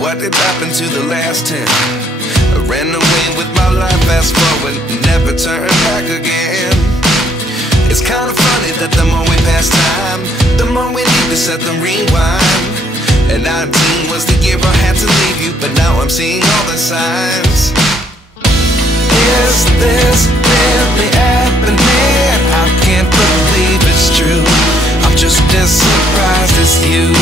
what did happen to the last 10? I ran away with my life, fast forward, never turn back again. It's kind of funny that the more we pass time, the more we need to set the rewind. And 19 was the year I had to leave you, but now I'm seeing all the signs. Is this really happening? I can't believe it's true. I'm just as surprised as you.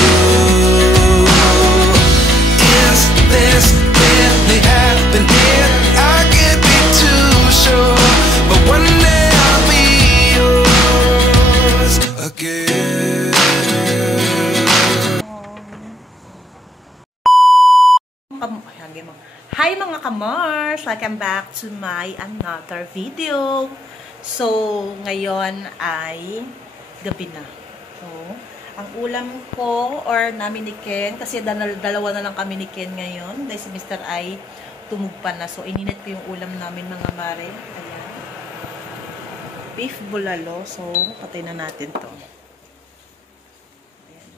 Is this really happening? I can't be too sure, but one day I'll be yours again. Hi mga kamars! Welcome back to my another video. So, ngayon ay gabi na. So, ang ulam ko or namin ni Ken, kasi dalawa na lang kami ni Ken ngayon. Dahil si Mr. ay tumugpa na. So, ininit ko yung ulam namin mga mare. Ayan. Beef bulalo. So, patay na natin to. Ayan.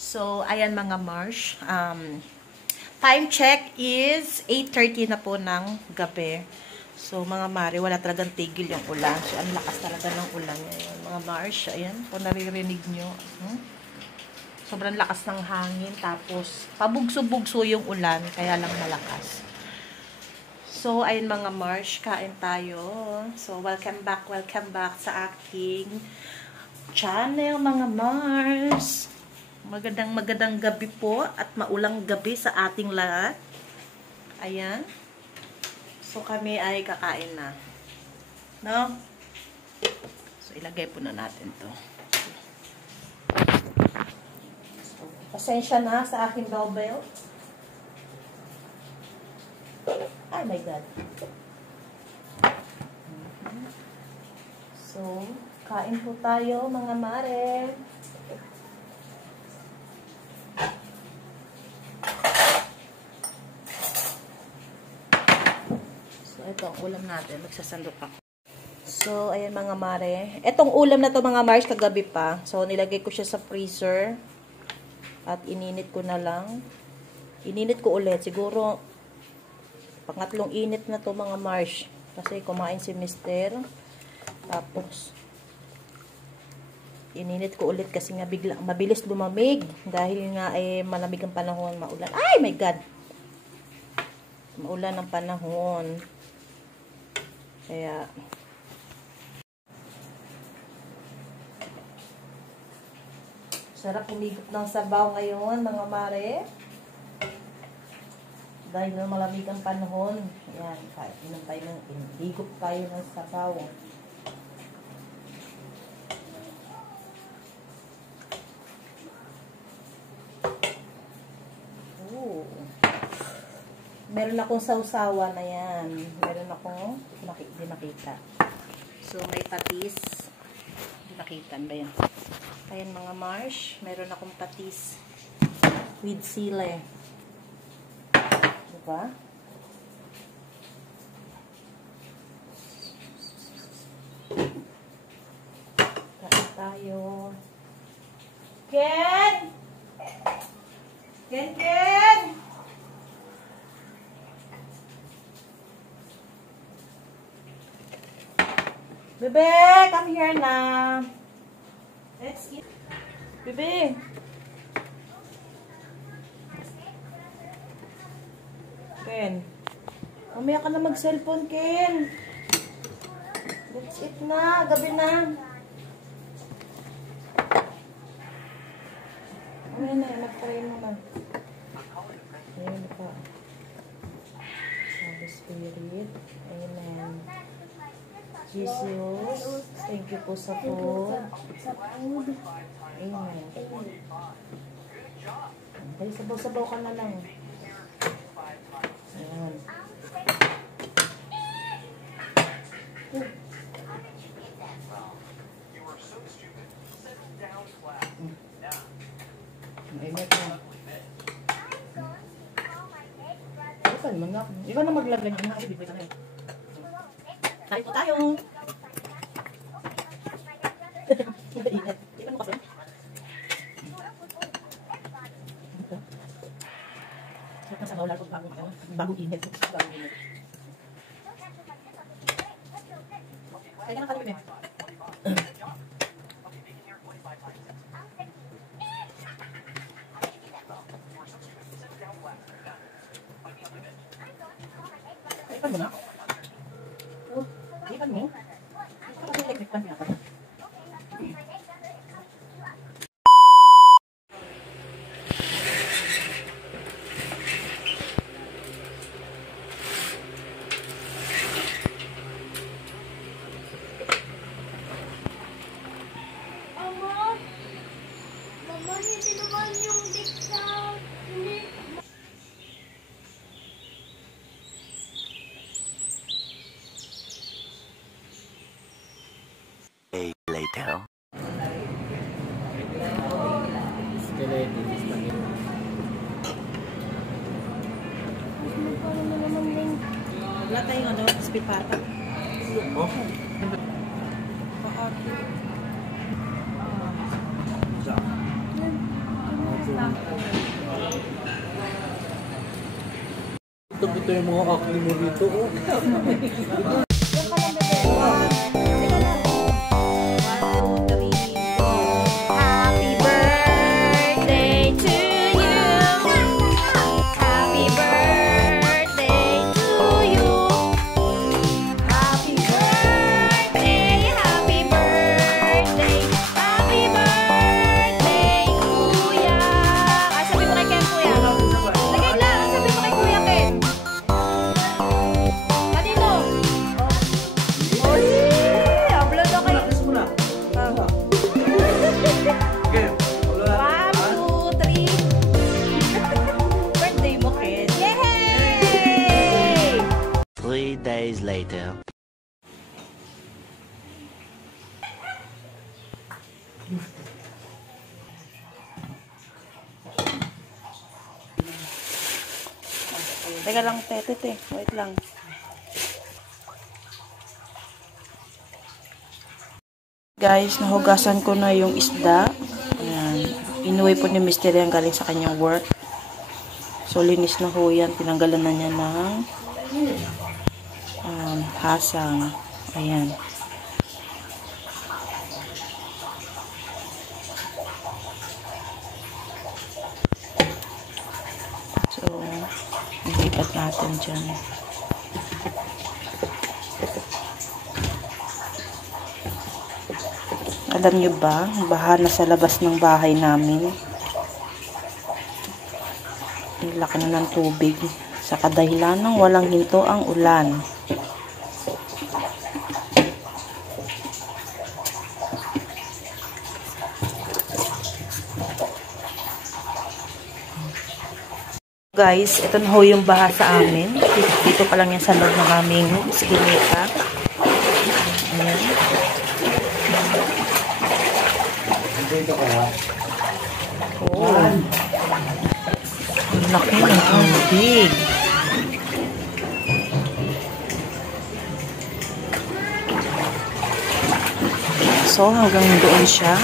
So, ayan mga mars. Time check is 8:30 na po ng gabi. So, mga mare, wala talagang tigil yung ulan. So, ang lakas talaga ng ulan ngayon. Mga mars, ayan, kung naririnig nyo. Sobrang lakas ng hangin. Tapos, pabugso-bugso yung ulan. Kaya lang malakas. So, ayun mga mars, kain tayo. So, welcome back sa aking channel, mga mars. Magandang gabi po at maulang gabi sa ating lahat. Ayan. So, kami ay kakain na. No? So, ilagay po na natin to. So, pasensya na sa aking bell. Oh my God. So, kain po tayo mga mare. Ito ang ulam natin. Magsasandok ako. So, ayan mga mare. Itong ulam na to mga mars kagabi pa. So, nilagay ko siya sa freezer. At ininit ko na lang. Ininit ko ulit. Siguro, pangatlong init na to mga mars. Kasi kumain si Mister. Tapos, ininit ko ulit kasi nga bigla, mabilis lumamig. Dahil nga ay malamig ang panahon, maulan. Ay, my God! Maulan ang panahon. Kaya, sarap humigop ng sabaw ngayon, mga mare. Dahil na malamig ang panahon. Ayan, inom tayo higop tayo ng sabaw. Ooh. Meron akong sausawa na yan. Meron akong, hindi nakita. So, may patis. Hindi nakita ba yan? Ayan mga marsh. Meron akong patis with sile. Diba? Kain tayo. Ken! Ken! Bebe, come here na. Let's eat. Bebe. Ken. Mamaya ka na mag-cellphone, Ken. Let's eat na. Gabi na. Ayan na. Mag-try mo na. Ayan pa. Holy Spirit. Amen. Jesus, thank you po sa food. Amen. Dahil sabaw-sabaw ka na lang. Ayan. Mainit na. Ikaw na maglaglag na. Ibigay ka na. Kain po tayo. Ingat. Ikan mo kasi. Bagong init. Kaya na kalipin. Ipan mo na? Ipan mo? Kasi electric pan yata. Mama, hindi naman yung dikta. Hindi. Later. Wala tayong ano, speed pata. Ito yung mga acne mo dito. Happy birthday to you. Happy birthday to you. Happy birthday, happy birthday, happy birthday, Kuya. Ah, sabi mo kay Ken, Kuya. Lagay lang, sabi mo kay Kuya Ken. Kanino? Oh, ablo na kayo. One, two, three. Birthday mo, Ken. Yay! 3 days later. Teka lang, tete. Wait lang. Guys, nahugasan ko na yung isda. Ayan. Inuwi po ni Mr. yan galing sa kanyang work. So, linis na ho yan. Tinanggalan na niya ng hasang. Ayan. So, ilipat natin dyan. Alam nyo ba, baha na sa labas ng bahay namin. Laki na ng tubig. Sa kadahilan ng walang hinto ang ulan. Guys, ito na ho yung baha sa amin. Dito pa lang yan sa loob ng aming skinita. Ayan. Oh. Ang laki ng tubig. So, hanggang doon siya.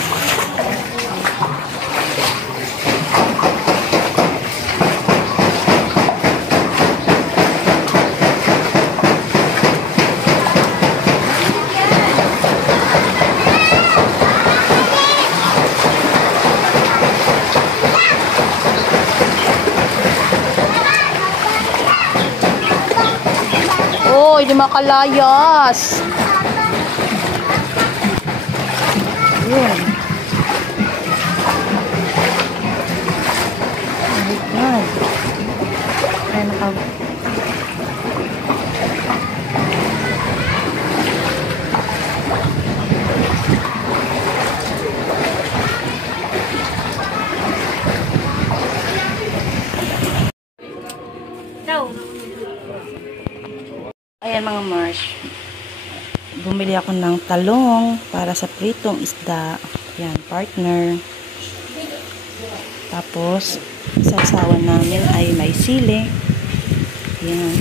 Oh, hindi makalayas. Yun. Oh my God. Ay, Ayan mga Marsh. Bumili ako ng talong para sa pritong isda. Yan, partner. Tapos, sasawan namin ay may sili. Yan.